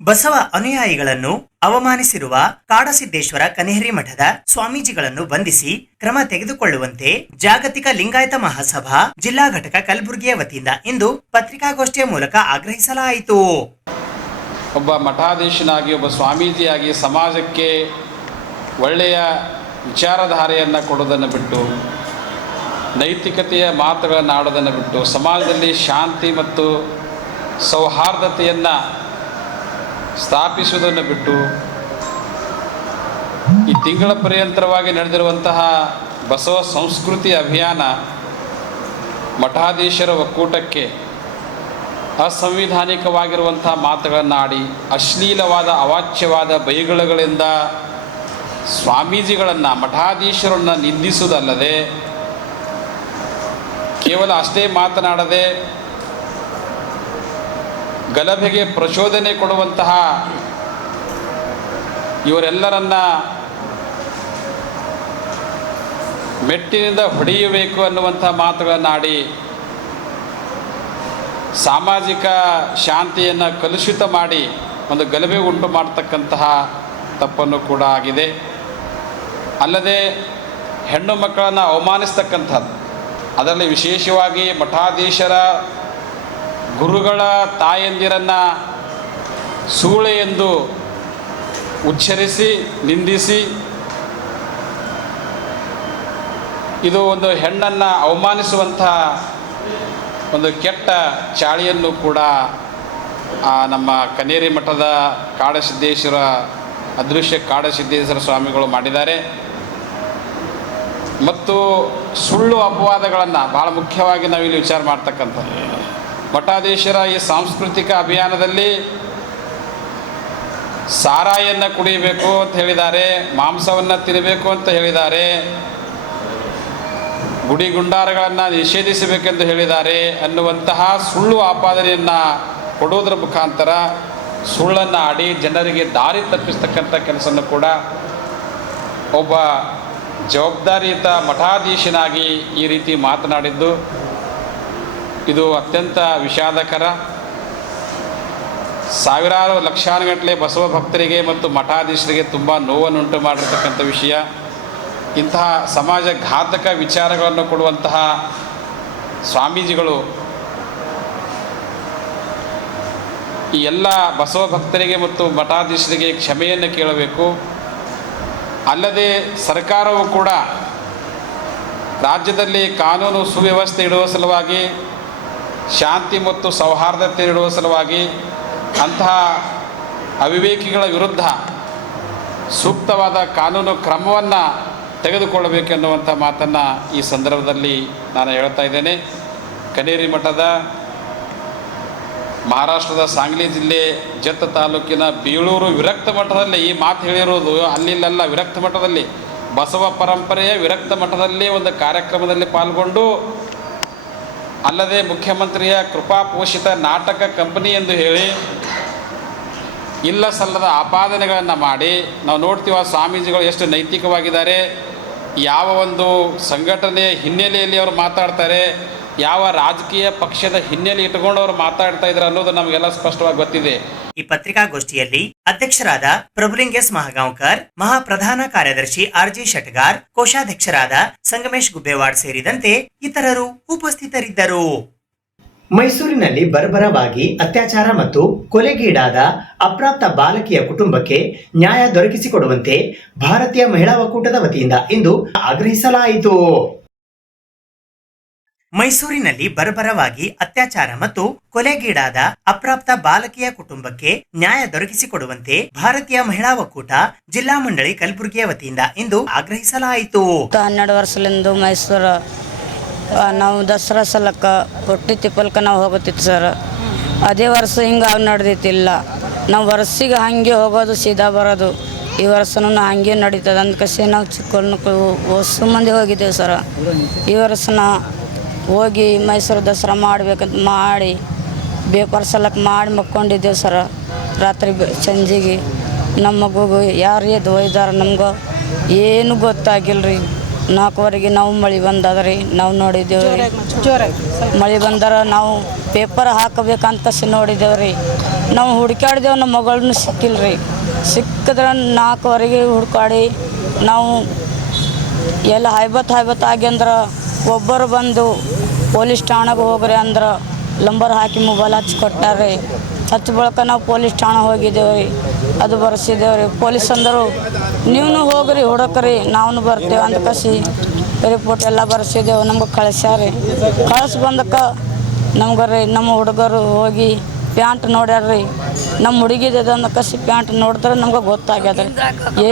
ಬಸವ ಅನುಯಾಯಿಗಳನ್ನು ಅವಮಾನಿಸಿರುವ ಕಾಡಸಿದ್ದೇಶ್ವರ ಕನೇರಿ ಮಠದ ಸ್ವಾಮೀಜಿಗಳನ್ನು ಬಂಧಿಸಿ ಕ್ರಮ ತೆಗೆದುಕೊಳ್ಳುವಂತೆ ಜಾಗತಿಕ ಲಿಂಗಾಯತ ಮಹಾಸಭಾ ಜಿಲ್ಲಾ ಘಟಕ ಕಲಬುರಗಿಯ ವತಿಯಿಂದ ಇಂದು ಪತ್ರಿಕಾಗೋಷ್ಠಿಯ ಮೂಲಕ ಆಗ್ರಹಿಸಲಾಯಿತು. ಒಬ್ಬ ಮಠಾಧೀಶನಾಗಿ ಒಬ್ಬ ಸ್ವಾಮೀಜಿಯಾಗಿ ಸಮಾಜಕ್ಕೆ ಒಳ್ಳೆಯ ವಿಚಾರಧಾರೆಯನ್ನು ಕೊಡೋದನ್ನು ಬಿಟ್ಟು, ನೈತಿಕತೆಯ ಮಾತುಗಳನ್ನು ಆಡೋದನ್ನು ಬಿಟ್ಟು, ಸಮಾಜದಲ್ಲಿ ಶಾಂತಿ ಮತ್ತು ಸೌಹಾರ್ದತೆಯನ್ನು ಸ್ಥಾಪಿಸುವುದನ್ನು ಬಿಟ್ಟು, ಈ ತಿಂಗಳ ಪರ್ಯಂತರವಾಗಿ ನಡೆದಿರುವಂತಹ ಬಸವ ಸಂಸ್ಕೃತಿ ಅಭಿಯಾನ ಮಠಾಧೀಶರ ಒಕ್ಕೂಟಕ್ಕೆ ಅಸಂವಿಧಾನಿಕವಾಗಿರುವಂಥ ಮಾತುಗಳನ್ನು ಆಡಿ, ಅಶ್ಲೀಲವಾದ ಅವಾಚ್ಯವಾದ ಬೈಗುಳಗಳಿಂದ ಸ್ವಾಮೀಜಿಗಳನ್ನು ಮಠಾಧೀಶರನ್ನು ನಿಂದಿಸುವುದಲ್ಲದೆ ಕೇವಲ ಅಷ್ಟೇ ಮಾತನಾಡದೆ ಗಲಭೆಗೆ ಪ್ರಚೋದನೆ ಕೊಡುವಂತಹ ಇವರೆಲ್ಲರನ್ನ ಮೆಟ್ಟಿನಿಂದ ಹೊಡೆಯಬೇಕು ಅನ್ನುವಂಥ ಮಾತುಗಳನ್ನು ಆಡಿ ಸಾಮಾಜಿಕ ಶಾಂತಿಯನ್ನು ಕಲುಷಿತ ಮಾಡಿ ಒಂದು ಗಲಭೆ ಉಂಟು ಮಾಡತಕ್ಕಂತಹ ತಪ್ಪನ್ನು ಕೂಡ ಆಗಿದೆ. ಅಲ್ಲದೆ ಹೆಣ್ಣು ಮಕ್ಕಳನ್ನು ಅವಮಾನಿಸ್ತಕ್ಕಂಥದ್ದು, ಅದರಲ್ಲಿ ವಿಶೇಷವಾಗಿ ಮಠಾಧೀಶರ ಗುರುಗಳ ತಾಯಂದಿರನ್ನು ಸೂಳೆ ಎಂದು ಉಚ್ಚರಿಸಿ ನಿಂದಿಸಿ, ಇದು ಒಂದು ಹೆಣ್ಣನ್ನು ಅವಮಾನಿಸುವಂಥ ಒಂದು ಕೆಟ್ಟ ಚಾಳಿಯನ್ನು ಕೂಡ ನಮ್ಮ ಕನೇರಿ ಮಠದ ಕಾಡಸಿದ್ದೇಶ್ವರ ಅದೃಶ್ಯ ಕಾಡಸಿದ್ದೇಶ್ವರ ಸ್ವಾಮಿಗಳು ಮಾಡಿದ್ದಾರೆ. ಮತ್ತು ಸುಳ್ಳು ಅಪವಾದಗಳನ್ನು ಭಾಳ ಮುಖ್ಯವಾಗಿ ನಾವಿಲ್ಲಿ ವಿಚಾರ ಮಾಡ್ತಕ್ಕಂಥದ್ದು. ಮಠಾಧೀಶರ ಈ ಸಾಂಸ್ಕೃತಿಕ ಅಭಿಯಾನದಲ್ಲಿ ಸಾರಾಯನ್ನು ಕುಡಿಯಬೇಕು ಅಂತ ಹೇಳಿದ್ದಾರೆ, ಮಾಂಸವನ್ನು ತಿನ್ನಬೇಕು ಅಂತ ಹೇಳಿದ್ದಾರೆ, ಗುಡಿ ಗುಂಡಾರಗಳನ್ನು ನಿಷೇಧಿಸಬೇಕೆಂದು ಹೇಳಿದ್ದಾರೆ ಅನ್ನುವಂತಹ ಸುಳ್ಳು ಆಪಾದನೆಯನ್ನು ಕೊಡುವುದರ ಮುಖಾಂತರ ಸುಳ್ಳನ್ನು ಆಡಿ ಜನರಿಗೆ ದಾರಿ ತಪ್ಪಿಸ್ತಕ್ಕಂಥ ಕೆಲಸವನ್ನು ಕೂಡ ಒಬ್ಬ ಜವಾಬ್ದಾರಿಯುತ ಮಠಾಧೀಶನಾಗಿ ಈ ರೀತಿ ಮಾತನಾಡಿದ್ದು ಇದು ಅತ್ಯಂತ ವಿಷಾದಕರ. ಸಾವಿರಾರು ಲಕ್ಷಾನುಗಟ್ಟಲೆ ಬಸವ ಭಕ್ತರಿಗೆ ಮತ್ತು ಮಠಾಧೀಶರಿಗೆ ತುಂಬ ನೋವನ್ನುಂಟು ಮಾಡಿರ್ತಕ್ಕಂಥ ವಿಷಯ. ಇಂತಹ ಸಮಾಜ ಘಾತಕ ವಿಚಾರಗಳನ್ನು ಕೊಡುವಂತಹ ಸ್ವಾಮೀಜಿಗಳು ಈ ಎಲ್ಲ ಬಸವ ಭಕ್ತರಿಗೆ ಮತ್ತು ಮಠಾಧೀಶರಿಗೆ ಕ್ಷಮೆಯನ್ನು ಕೇಳಬೇಕು. ಅಲ್ಲದೆ ಸರ್ಕಾರವು ಕೂಡ ರಾಜ್ಯದಲ್ಲಿ ಕಾನೂನು ಸುವ್ಯವಸ್ಥೆ ಇಡುವ ಸಲುವಾಗಿ, ಶಾಂತಿ ಮತ್ತು ಸೌಹಾರ್ದತೆ ಇಡುವ ಸಲುವಾಗಿ ಅಂತಹ ಅವಿವೇಕಿಗಳ ವಿರುದ್ಧ ಸೂಕ್ತವಾದ ಕಾನೂನು ಕ್ರಮವನ್ನು ತೆಗೆದುಕೊಳ್ಳಬೇಕೆನ್ನುವಂಥ ಮಾತನ್ನು ಈ ಸಂದರ್ಭದಲ್ಲಿ ನಾನು ಹೇಳ್ತಾ ಇದ್ದೇನೆ. ಕನೇರಿ ಮಠದ ಮಹಾರಾಷ್ಟ್ರದ ಸಾಂಗ್ಲಿ ಜಿಲ್ಲೆ ಜತ್ತ ತಾಲೂಕಿನ ಬೀಳೂರು ವಿರಕ್ತ ಮಠದಲ್ಲಿ ಈ ಮಾತು ಹೇಳಿರೋದು. ಅಲ್ಲಿಲ್ಲ, ವಿರಕ್ತ ಮಠದಲ್ಲಿ ಬಸವ ಪರಂಪರೆಯ ವಿರಕ್ತ ಮಠದಲ್ಲಿ ಒಂದು ಕಾರ್ಯಕ್ರಮದಲ್ಲಿ ಪಾಲ್ಗೊಂಡು, ಅಲ್ಲದೆ ಮುಖ್ಯಮಂತ್ರಿಯ ಕೃಪಾಪೋಷಿತ ನಾಟಕ ಕಂಪನಿ ಎಂದು ಹೇಳಿ ಇಲ್ಲ ಸಲ್ಲದ ಆಪಾದನೆಗಳನ್ನು ಮಾಡಿ ನಾವು ನೋಡ್ತೀವಿ ಆ ಸ್ವಾಮೀಜಿಗಳು ಎಷ್ಟು ನೈತಿಕವಾಗಿದ್ದಾರೆ, ಯಾವ ಒಂದು ಸಂಘಟನೆಯ ಹಿನ್ನೆಲೆಯಲ್ಲಿ ಅವರು ಮಾತಾಡ್ತಾರೆ, ಯಾವ ರಾಜಕೀಯ ಪಕ್ಷದ ಹಿನ್ನೆಲೆ ಇಟ್ಟುಕೊಂಡು ಅವರು ಮಾತಾಡ್ತಾ ಇದ್ದಾರೆ ಅನ್ನೋದು ನಮಗೆಲ್ಲ ಸ್ಪಷ್ಟವಾಗಿ ಗೊತ್ತಿದೆ. ಈ ಪತ್ರಿಕಾಗೋಷ್ಠಿಯಲ್ಲಿ ಅಧ್ಯಕ್ಷರಾದ ಪ್ರಭುಲಿಂಗ ಎಸ್ ಮಹಾಗಾಂವ್ಕರ್, ಮಹಾಪ್ರಧಾನ ಕಾರ್ಯದರ್ಶಿ ಆರ್.ಜಿ. ಶೆಟ್ಗಾರ್, ಕೋಶಾಧ್ಯಕ್ಷರಾದ ಸಂಗಮೇಶ್ ಗುಬ್ಬೇವಾಡ್ ಸೇರಿದಂತೆ ಇತರರು ಉಪಸ್ಥಿತರಿದ್ದರು. ಮೈಸೂರಿನಲ್ಲಿ ಬರ್ಬರವಾಗಿ ಅತ್ಯಾಚಾರ ಮತ್ತು ಕೊಲೆಗೀಡಾದ ಅಪ್ರಾಪ್ತ ಬಾಲಕಿಯ ಕುಟುಂಬಕ್ಕೆ ನ್ಯಾಯ ದೊರಕಿಸಿಕೊಡುವಂತೆ ಭಾರತೀಯ ಮಹಿಳಾ ಒಕ್ಕೂಟದ ವತಿಯಿಂದ ಇಂದು ಆಗ್ರಹಿಸಲಾಯಿತು. ಮೈಸೂರಿನಲ್ಲಿ ಬರ್ಬರವಾಗಿ ಅತ್ಯಾಚಾರ ಮತ್ತು ಕೊಲೆಗೀಡಾದ ಅಪ್ರಾಪ್ತ ಬಾಲಕಿಯ ಕುಟುಂಬಕ್ಕೆ ನ್ಯಾಯ ದೊರಕಿಸಿಕೊಡುವಂತೆ ಭಾರತೀಯ ಮಹಿಳಾ ಒಕ್ಕೂಟ ಜಿಲ್ಲಾ ಮಂಡಳಿ ಕಲಬುರಗಿಯ ವತಿಯಿಂದ ಇಂದು ಆಗ್ರಹಿಸಲಾಯಿತು. 12 ವರ್ಷದಿಂದ ಮೈಸೂರು ನಾವು ದಸರಾ ಸಲಕ್ಕ ಹೊಟ್ಟಿ ತಿಪ್ಪಲ್ಕ ನಾವು ಹೋಗುತ್ತಿತ್ತು ಸರ್. ಅದೇ ವರ್ಷ ಹಿಂಗೆ ನಡೆದಿತ್ತಿಲ್ಲ. ನಾವು ವರ್ಷಿಗೆ ಹಾಗೆ ಹೋಗೋದು ಸೀದಾ ಬರೋದು. ಈ ವರ್ಷನೂ ಹಾಗೆ ನಡೀತದೆ ಅಂದ್ಕಸಿ ನಾವು ಚಿಕ್ಕಣ್ಣು ಹೊಸ ಮಂದಿ ಹೋಗಿದ್ದೇವೆ ಸರ್. ಈ ವರ್ಷನ ಹೋಗಿ ಮೈಸೂರು ದಸರಾ ಮಾಡಬೇಕಂತ ಮಾಡಿ ಬೇಪಾರ ಸಲಕ್ಕೆ ಮಾಡಿ ಮಕ್ಕೊಂಡಿದ್ದೇವೆ ಸರ. ರಾತ್ರಿ ಸಂಜೆಗೆ ನಮ್ಮ ಮಗುಗೆ ಯಾರು ಎದ್ದು ಒಯ್ದಾರ ನಮ್ಗೆ ಏನು ಗೊತ್ತಾಗಿಲ್ಲ ರೀ. 4ವರೆಗೆ ನಾವು ಮಳೆ ಬಂದದ್ರಿ, ನಾವು ನೋಡಿದ್ದೇವೆ ರೀ. ಮಳೆ ಬಂದರೆ ನಾವು ಪೇಪರ್ ಹಾಕಬೇಕಂತ ನೋಡಿದ್ದೇವೆ ರೀ. ನಾವು ಹುಡುಕಾಡಿದೆವು, ನಮ್ಮ ಮಗಳನ್ನ ಸಿಕ್ಕಿಲ್ಲ ರೀ. ಸಿಕ್ಕಿದ್ರೆ 4ವರೆಗೆ ಹುಡುಕಾಡಿ ನಾವು ಎಲ್ಲ ಹೈಬತ್ ಆಗಿ ಅಂದ್ರೆ ಒಬ್ಬರು ಬಂದು ಪೊಲೀಸ್ ಠಾಣೆಗೆ ಹೋಗ್ರಿ ಅಂದ್ರೆ ನಂಬರ್ ಹಾಕಿ ಮೊಬೈಲ್ ಹಚ್ಚಿ ಕೊಟ್ಟಾರ್ರಿ. ಹಚ್ಚ ಬಳಿಕ ನಾವು ಪೊಲೀಸ್ ಠಾಣೆ ಹೋಗಿದ್ದೇವೆ ರೀ, ಅದು ಬರ್ಸಿದ್ದೇವೆ ರೀ. ಪೊಲೀಸ್ ಅಂದರು ನೀವು ಹೋಗ್ರಿ ಹುಡುಕ್ರಿ ನಾವು ಬರ್ತೇವೆ ಅಂತ ಕಸಿ ರಿಪೋರ್ಟ್ ಎಲ್ಲ ಬರ್ಸಿದ್ದೇವೆ. ನಮ್ಗೆ ಕಳಿಸ್ಯಾರಿ. ಬಂದಕ್ಕೆ ನಮ್ಗೆ ರೀ ನಮ್ಮ ಹುಡುಗರು ಹೋಗಿ ಪ್ಯಾಂಟ್ ನೋಡ್ಯಾರ್ರಿ. ನಮ್ಮ ಹುಡುಗಿದ ಅಂದ ಕಸಿ ಪ್ಯಾಂಟ್ ನೋಡಿದ್ರೆ ನಮ್ಗೆ ಗೊತ್ತಾಗ್ಯದ ರೀ.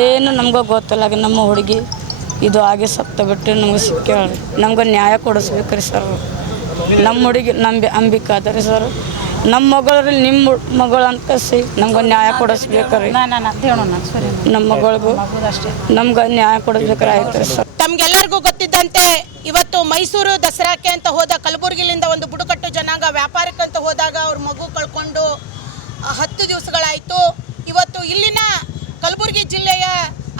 ಏನು ನಮ್ಗೆ ಗೊತ್ತಿಲ್ಲ. ನಮ್ಮ ಹುಡುಗಿ ಇದು ಆಗಿ ಸತ್ತ ಬಿಟ್ಟು ನಮ್ಗೆ ಸಿಕ್ಕೇಳ್ರಿ. ನಮ್ಗೆ ನ್ಯಾಯ ಕೊಡಿಸ್ಬೇಕ್ರಿ ಸರ್. ನಮ್ಮ ಹುಡುಗಿ ಅಂಬಿಕಾ ಅದ ರೀ ಸರ್. ನಮ್ಮ ಮಗಳು ನಿಮ್ಮ ಮಗಳು ಅಂತ ಕಸಿ ನಮ್ಗೆ ನ್ಯಾಯ ಕೊಡಿಸ್ಬೇಕ್ರಿ. ನಮ್ಮ ಮಗಳಿಗೂ ನಮ್ಗೆ ನ್ಯಾಯ ಕೊಡಿಸ್ಬೇಕ್ರಿ. ಆಯ್ತು ರೀ ಸರ್. ತಮ್ಗೆಲ್ಲರಿಗೂ ಗೊತ್ತಿದ್ದಂತೆ ಇವತ್ತು ಮೈಸೂರು ದಸರಾಕ್ಕೆ ಅಂತ ಹೋದ ಕಲಬುರಗಿಲಿಂದ ಒಂದು ಬುಡಕಟ್ಟು ಜನಾಂಗ ವ್ಯಾಪಾರಕ್ಕಂತ ಹೋದಾಗ ಅವ್ರ ಮಗು ಕಳ್ಕೊಂಡು 10 ದಿವಸಗಳಾಯಿತು. ಇವತ್ತು ಇಲ್ಲಿನ ಕಲಬುರಗಿ ಜಿಲ್ಲೆಯ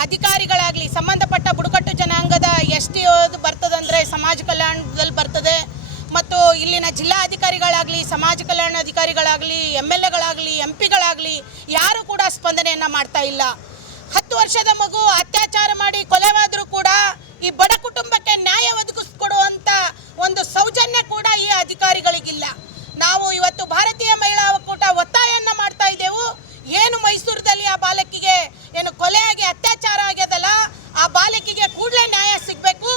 ಅಧಿಕಾರಿಗಳಾಗಲಿ, ಸಂಬಂಧಪಟ್ಟ ಬುಡಕಟ್ಟು ಜನಾಂಗದ ಎಷ್ಟು ಬರ್ತದಂದರೆ ಸಮಾಜ ಕಲ್ಯಾಣದಲ್ಲಿ ಬರ್ತದೆ, ಮತ್ತು ಇಲ್ಲಿನ ಜಿಲ್ಲಾ ಅಧಿಕಾರಿಗಳಾಗಲಿ, ಸಮಾಜ ಕಲ್ಯಾಣ ಅಧಿಕಾರಿಗಳಾಗಲಿ, MLAಗಳಾಗಲಿ, MP ಗಳಾಗಲಿ ಯಾರೂ ಕೂಡ ಸ್ಪಂದನೆಯನ್ನು ಮಾಡ್ತಾ ಇಲ್ಲ. 10 ವರ್ಷದ ಮಗು ಅತ್ಯಾಚಾರ ಮಾಡಿ ಕೊಲೆವಾದರೂ ಕೂಡ ಈ ಬಡ ಕುಟುಂಬಕ್ಕೆ ನ್ಯಾಯ ಒದಗಿಸ್ಕೊಡುವಂಥ ಒಂದು ಸೌಜನ್ಯ ಕೂಡ ಈ ಅಧಿಕಾರಿಗಳಿಗಿಲ್ಲ. ನಾವು ಇವತ್ತು ಭಾರತೀಯ ಮಹಿಳಾ ಒಕ್ಕೂಟ ಒತ್ತಾಯವನ್ನು ಮಾಡ್ತಾ ಇದ್ದೆವು. ಏನು ಮೈಸೂರದಲ್ಲಿ ಆ ಬಾಲಕಿಗೆ ಏನು ಕೊಲೆಯಾಗಿ ಅತ್ಯಾಚಾರ ಆಗ್ಯದಲ್ಲ, ಆ ಬಾಲಕಿಗೆ ಕೂಡಲೇ ನ್ಯಾಯ ಸಿಗಬೇಕು.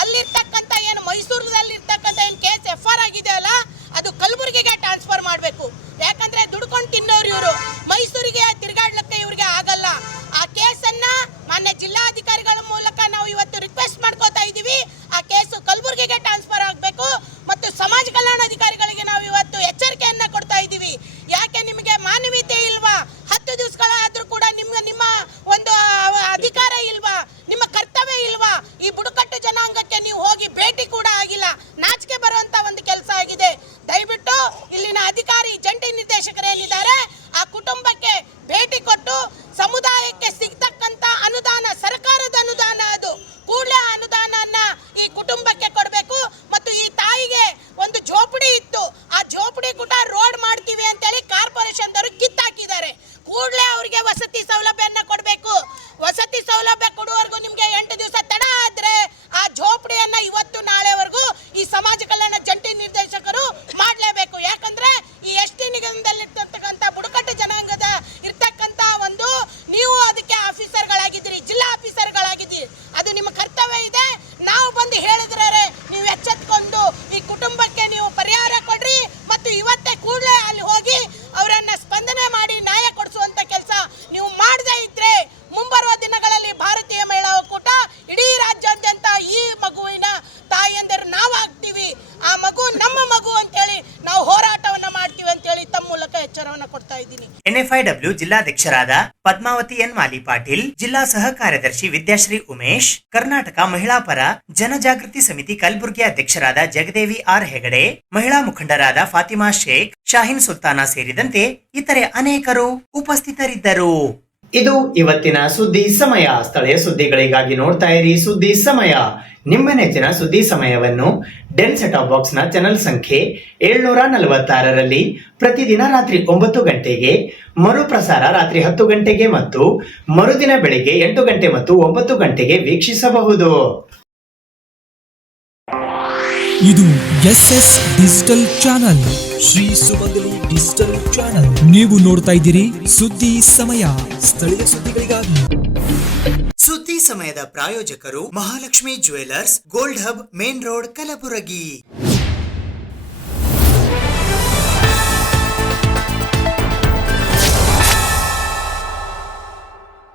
ಅಲ್ಲಿರ್ತಕ್ಕಂಥ ಏನು ಮೈಸೂರದಲ್ಲಿರ್ತಕ್ಕಂಥ ಏನು ಕೇಸ್ FR ಆಗಿದೆ ಅಲ್ಲ, ಅದು ಕಲಬುರಗಿಗೆ ಟ್ರಾನ್ಸ್ಫರ್ ಮಾಡಬೇಕು. ಯಾಕಂದರೆ ದುಡ್ಕೊಂಡು ತಿನ್ನೋರು ಇವರು, ಮೈಸೂರಿಗೆ ತಿರುಗಾಡ್ಲಿಕ್ಕೆ ಇವ್ರಿಗೆ ಆಗಲ್ಲ. ಆ ಕೇಸನ್ನು ಮಾನ್ಯ ಜಿಲ್ಲಾಧಿಕಾರಿಗಳ ಮೂಲಕ ನಾವು ಇವತ್ತು ರಿಕ್ವೆಸ್ಟ್ ಮಾಡ್ಕೋತಾ ಇದ್ದೀವಿ. ಆ ಕೇಸು ಕಲಬುರಗಿಗೆ ಟ್ರಾನ್ಸ್ಫರ್ ಆಗಬೇಕು. ಮತ್ತು ಸಮಾಜ ಕಲ್ಯಾಣಾಧಿಕಾರಿಗಳಿಗೆ ನಾವು ಇವತ್ತು ಎಚ್ಚರಿಕೆಯನ್ನು ಕೊಡ್ತಾ ಇದ್ದೀವಿ. ಯಾಕೆ ನಿಮಗೆ ಮಾನವೀಯತೆ ಇಲ್ವಾ? 10 ದಿವಸಗಳಾದರೂ ಕೂಡ ನಿಮ್ಮ ಒಂದು ಅಧಿಕಾರ ಇಲ್ವಾ? ನಿಮ್ಮ ಕರ್ತವ್ಯ ಇಲ್ವಾ? ಈ ಬುಡಕಟ್ಟು ಜನಾಂಗಕ್ಕೆ ನೀವು ಹೋಗಿ ಭೇಟಿ ಕೂಡ ಆಗಿಲ್ಲ. ನಾಚಿಕೆ ಬರುವಂಥ ಒಂದು ಕೆಲಸ ಆಗಿದೆ. ದಯವಿಟ್ಟು ಇಲ್ಲಿನ ಅಧಿಕಾರಿ, ಜಂಟಿ ನಿರ್ದೇಶಕರೇನಿದ್ದಾರೆ, ಆ ಕುಟುಂಬಕ್ಕೆ ಭೇಟಿ ಕೊಟ್ಟು ಸಮುದಾಯಕ್ಕೆ ಸಿಗ್ತಕ್ಕಂಥ ಅನುದಾನ, ಸರ್ಕಾರದ ಅನುದಾನ, ಅದು ಕೂಡಲೇ ಅನುದಾನನ ಈ ಕುಟುಂಬಕ್ಕೆ ಕೊಡಬೇಕು. ಮತ್ತು ಈ ತಾಯಿಗೆ ಒಂದು ಜೋಪಡಿ ಇತ್ತು, ಆ ಜೋಪಡಿ ಕೂಡ ರೋಡ್ ಮಾಡ್ತೀವಿ ಅಂತೇಳಿ ಕಾರ್ಪೊರೇಷನ್ದವರು ಕಿತ್ತಾಕಿದ್ದಾರೆ. ಕೂಡಲೇ ಅವರಿಗೆ ವಸತಿ ಸೌಲಭ್ಯನ ಕೊಡಬೇಕು. ವಸತಿ ಸೌಲಭ್ಯ ಕೊಡುವವರೆಗೂ ನಿಮಗೆ 8 ದಿವಸ ತಡ ಆದರೆ ಆ ಜೋಪಡಿಯನ್ನು ಇವತ್ತು ನಾಳೆವರೆಗೂ ಈ ಸಮಾಜ ಕಲ್ಯಾಣ ಜಂಟಿ ನಿರ್ದೇಶಕರು ಮಾಡಲೇಬೇಕು. ಯಾಕಂದರೆ ಈ ST ನಿಗಮದಲ್ಲಿರ್ತಕ್ಕಂಥ ಬುಡಕಟ್ಟು ಜನಾಂಗದ ಇರ್ತಕ್ಕಂಥ ಒಂದು ನೀವು ಅದಕ್ಕೆ ಆಫೀಸರ್ಗಳಾಗಿದ್ದೀರಿ, ಜಿಲ್ಲಾ ಆಫೀಸರ್ಗಳಾಗಿದ್ದೀರಿ, ಅದು ನಿಮ್ಮ ಕರ್ತವ್ಯ ಇದೆ. ನಾವು ಬಂದು ಹೇಳಿದ್ರೆ ನೀವು ಎಚ್ಚೆತ್ಕೊಂಡು ಈ ಕುಟುಂಬಕ್ಕೆ ನೀವು ಪರಿಹಾರ ಕೊಡ್ರಿ. ಮತ್ತು ಇವತ್ತೇ ಕೂಡಲೇ ಅಲ್ಲಿ ಹೋಗಿ ಅವರನ್ನು ಸ್ಪಂದನೆ ಮಾಡಿ ನ್ಯಾಯ ಕೊಡಿಸುವಂಥ ಕೆಲಸ ನೀವು ಮಾಡದೇ ಇದ್ರೆ ಮುಂಬರುವ ದಿನಗಳಲ್ಲಿ ಭಾರತೀಯ ಮಹಿಳಾ ಒಕ್ಕೂಟ ಇಡೀ ರಾಜ್ಯಾದ್ಯಂತ ಈ ಮಗುವಿನ ತಾಯಿಯಂದರು ನಾವಾಗ್ತೀವಿ. ಆ ಮಗು ನಮ್ಮ ಮಗು ಅಂತೇಳಿ ನಾವು ಹೋರಾಟವನ್ನು ಮಾಡ್ತೀವಿ ಅಂತೇಳಿ ತಮ್ಮ ಮೂಲಕ ಎಚ್ಚರವನ್ನು ಕೊಡ್ತಾ ಇದ್ದೀನಿ. NFIW ಜಿಲ್ಲಾಧ್ಯಕ್ಷರಾದ Padmavati N. ಮಾಲಿ ಪಾಟೀಲ್, ಜಿಲ್ಲಾ ಸಹ ಕಾರ್ಯದರ್ಶಿ ವಿದ್ಯಾಶ್ರೀ ಉಮೇಶ್, ಕರ್ನಾಟಕ ಮಹಿಳಾ ಪರ ಜನಜಾಗೃತಿ ಸಮಿತಿ ಕಲಬುರಗಿ ಅಧ್ಯಕ್ಷರಾದ ಜಗದೇವಿ R. ಹೆಗಡೆ, ಮಹಿಳಾ ಮುಖಂಡರಾದ ಫಾತಿಮಾ ಶೇಖ್, ಶಾಹಿನ್ ಸುಲ್ತಾನ ಸೇರಿದಂತೆ ಇತರೆ ಅನೇಕರು ಉಪಸ್ಥಿತರಿದ್ದರು. ಇದು ಇವತ್ತಿನ ಸುದ್ದಿ ಸಮಯ. ಸ್ಥಳೀಯ ಸುದ್ದಿಗಳಿಗಾಗಿ ನೋಡ್ತಾ ಇರಿ ಸುದ್ದಿ ಸಮಯ. ನಿಮ್ಮ ನೆಚ್ಚಿನ ಸುದ್ದಿ ಸಮಯವನ್ನು ಡೆನ್ ಸೆಟ್ ಆಫ್ ಬಾಕ್ಸ್ ನ ಚಾನೆಲ್ ಸಂಖ್ಯೆ 746ರಲ್ಲಿ ಪ್ರತಿದಿನ ರಾತ್ರಿ 9 ಗಂಟೆಗೆ, ಮರುಪ್ರಸಾರ ರಾತ್ರಿ 10 ಗಂಟೆಗೆ ಮತ್ತು ಮರುದಿನ ಬೆಳಿಗ್ಗೆ 8 ಗಂಟೆ ಮತ್ತು 9 ಗಂಟೆಗೆ ವೀಕ್ಷಿಸಬಹುದು. ಇದು SS ಡಿಜಿಟಲ್ ಚಾನಲ್, ಶ್ರೀ ಸುಮಂಗಲಿ ಡಿಜಿಟಲ್ ಚಾನಲ್. ನೀವು ನೋಡ್ತಾ ಇದ್ದೀರಿ ಸುದ್ದಿ ಸಮಯ, ಸ್ಥಳೀಯ ಸುದ್ದಿಗಳಿಗಾಗಿ. ಸುದ್ದಿ ಸಮಯದ ಪ್ರಾಯೋಜಕರು Mahalakshmi jewellers, gold hub, main road, Kalaburagi.